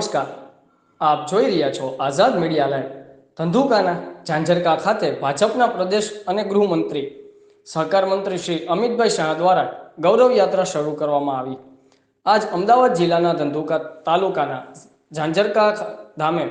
નમસ્કાર, આપ જોઈ રહ્યા છો આઝાદ મીડિયા લાઈવ। ધંધુકાના ઝાંઝરકા ખાતે ભાજપના પ્રદેશ અને ગૃહમંત્રી સહકાર મંત્રી શ્રી અમિતભાઈ શાહ દ્વારા ગૌરવ યાત્રા શરૂ કરવામાં આવી। આજ અમદાવાદ જિલ્લાના ધંધુકા તાલુકાના ઝાંઝરકા ધામે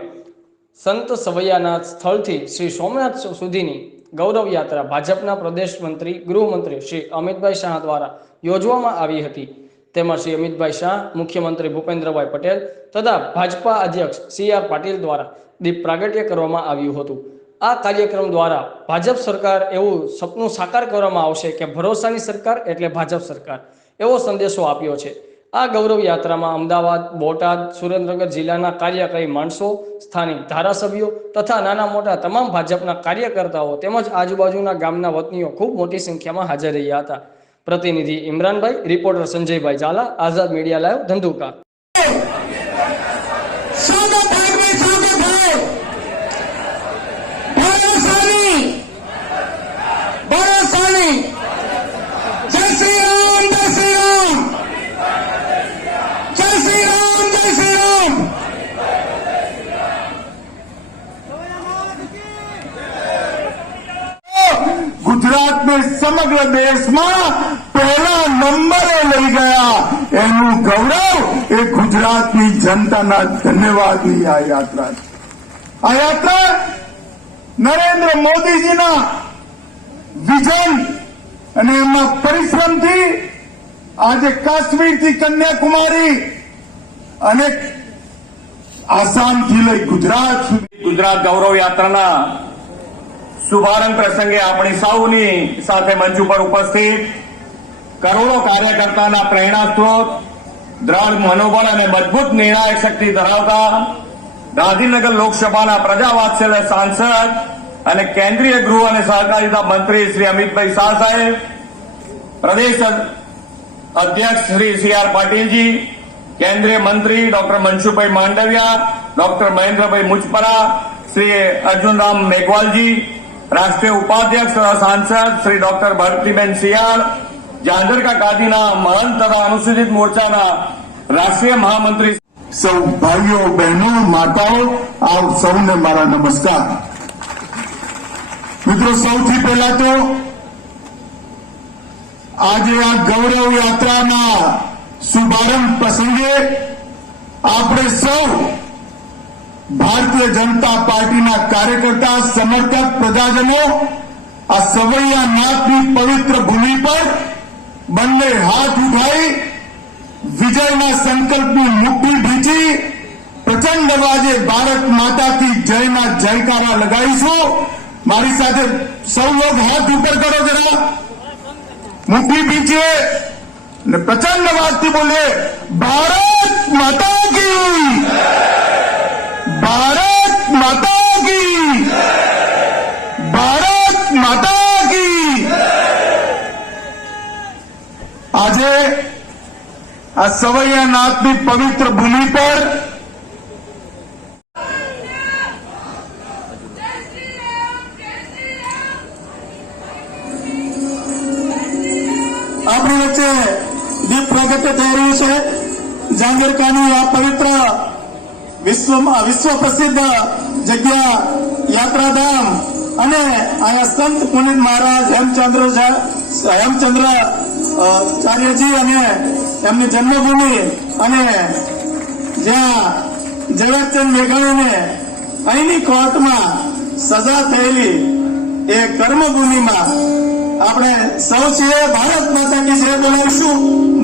સંત સવૈયાના સ્થળથી શ્રી સોમનાથ સુધીની ગૌરવ યાત્રા ભાજપના પ્રદેશ મંત્રી ગૃહમંત્રી શ્રી અમિતભાઈ શાહ દ્વારા યોજવામાં આવી હતી। તેમાં શ્રી અમિતભાઈ શાહ, મુખ્યમંત્રી ભૂપેન્દ્રભાઈ પટેલ તથા ભાજપા અધ્યક્ષ સી.આર. પાટીલ દ્વારા દીપ પ્રાગટ્ય કરવામાં આવ્યું હતું। આ કાર્યક્રમ દ્વારા ભાજપ સરકાર એવું સપનું સાકાર કરવામાં આવશે કે ભરોસાની સરકાર એટલે ભાજપ સરકાર એવો સંદેશો આપ્યો છે। આ ગૌરવ યાત્રામાં અમદાવાદ, બોટાદ, સુરેન્દ્રનગર જિલ્લાના કાર્યકારી માણસો, સ્થાનિક ધારાસભ્યો તથા નાના મોટા તમામ ભાજપના કાર્યકર્તાઓ તેમજ આજુબાજુના ગામના વતનીઓ ખૂબ મોટી સંખ્યામાં હાજર રહ્યા હતા। પ્રતિનિધિ ઇમરાનભાઈ, રિપોર્ટર સંજયભાઈ ઝાલા, આઝાદ મીડિયા લાઈવ, ધંધુકા। गुजरात में समग्र देश में पहला नंबरे लई गया एनु गौरव ए गुजरात की जनता ना धन्यवाद की आ यात्रा नरेंद्र मोदी जी ना विजन અને એમના પરિશ્રમથી આજે કાશ્મીરથી કન્યાકુમારી અને આસામથી લઈ ગુજરાત સુધી ગુજરાત ગૌરવ યાત્રાના શુભારંભ પ્રસંગે આપણી સૌની સાથે મંચ ઉપર ઉપસ્થિત કરોડો કાર્યકર્તાના પ્રેરણા સ્ત્રોત, દ્રઢ મનોબળ અને મજબૂત નિર્ણાયક શક્તિ ધરાવતા ગાંધીનગર લોકસભાના પ્રજાવાત્સલ્ય સાંસદ અને કેન્દ્રીય ગૃહ અને સહકારિતા મંત્રી શ્રી અમિતભાઈ શાહ સાહેબ, પ્રદેશ અધ્યક્ષ શ્રી સી.આર. પાટીલજી, કેન્દ્રીય મંત્રી ડોક્ટર મનસુખભાઈ માંડવિયા, ડોક્ટર મહેન્દ્રભાઈ મુચપરા, શ્રી અર્જુનરામ મેઘવાલજી, રાષ્ટ્રીય ઉપાધ્યક્ષ તથા સાંસદ શ્રી ડોક્ટર ભરતીબેન શિયાળ, ઝાંઝરકા ગાદીના મહંત તથા અનુસૂચિત મોરચાના રાષ્ટ્રીય મહામંત્રી સૌ ભાઈઓ, બહેનો, માતાઓ, આપ સૌને મારા નમસ્કાર। મિત્રો, સૌથી પહેલા તો આજે આ ગૌરવ યાત્રાના શુભારંભ પ્રસંગે આપણે સૌ ભારતીય જનતા પાર્ટીના કાર્યકર્તા, સમર્થક, પ્રજાજનો આ સવૈયા નાથની પવિત્ર ભૂમિ પર બંને હાથ ઉઠાઈ વિજયના સંકલ્પની મુઠ્ઠી ભીંચી પ્રચંડ અવાજે ભારત માતા કી જયના જયકારા લગાવીશું। મારી સાથે સૌ લોગ હાથ ઉપર કરો, જરા મુઠ્ઠી ભીંચીએ ને પ્રચંડ અવાજથી બોલે ભારત માતા કી, भारत माता की, भारत माता की। આજે આ સવૈયાનાથની પવિત્ર ભૂમિ પર આપણી વચ્ચે દીપ પ્રાગટ્ય થઈ રહ્યું છે। ઝાંઝરકાની આ પવિત્ર વિશ્વ પ્રસિદ્ધ જગ્યા યાત્રાધામ અને આયા સંત પુનિત મહારાજ હેમચંદ્રાચાર્યજી અને એમની જન્મભૂમિ અને જ્યાં ઝવેરચંદ મેઘાણીને અહીંની કોર્ટમાં સજા થયેલી એ કર્મભૂમિમાં આપણે સૌ છીએ ભારત માતા કી જય બોલાવીશું।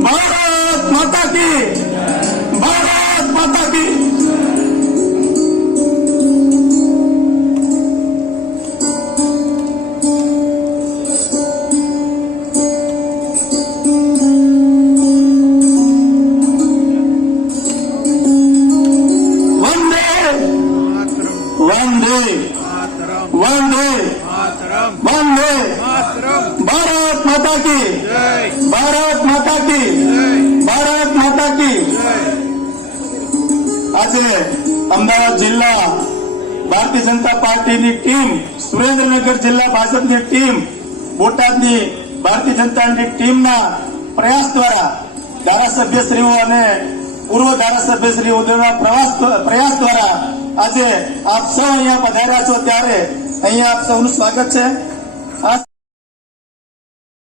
ભારત માતા કી, ભારત માતા કી। वंदे वंदे भारत माता की, भारत माता की, भारत माता की। આજે અમદાવાદ જિલ્લા ભારતીય જનતા પાર્ટીની ટીમ, સુરેન્દ્રનગર જિલ્લા ભાજપની ટીમ, બોટાદની ભારતીય જનતાની ટીમના પ્રયાસ દ્વારા ધારાસભ્યશ્રીઓ અને પૂર્વ ધારાસભ્ય શ્રી ઉદયના પ્રયાસ દ્વારા આજે આપ સૌ અહીંયા પધાર્યા છો ત્યારે અહીંયા આપ સૌનું સ્વાગત છે.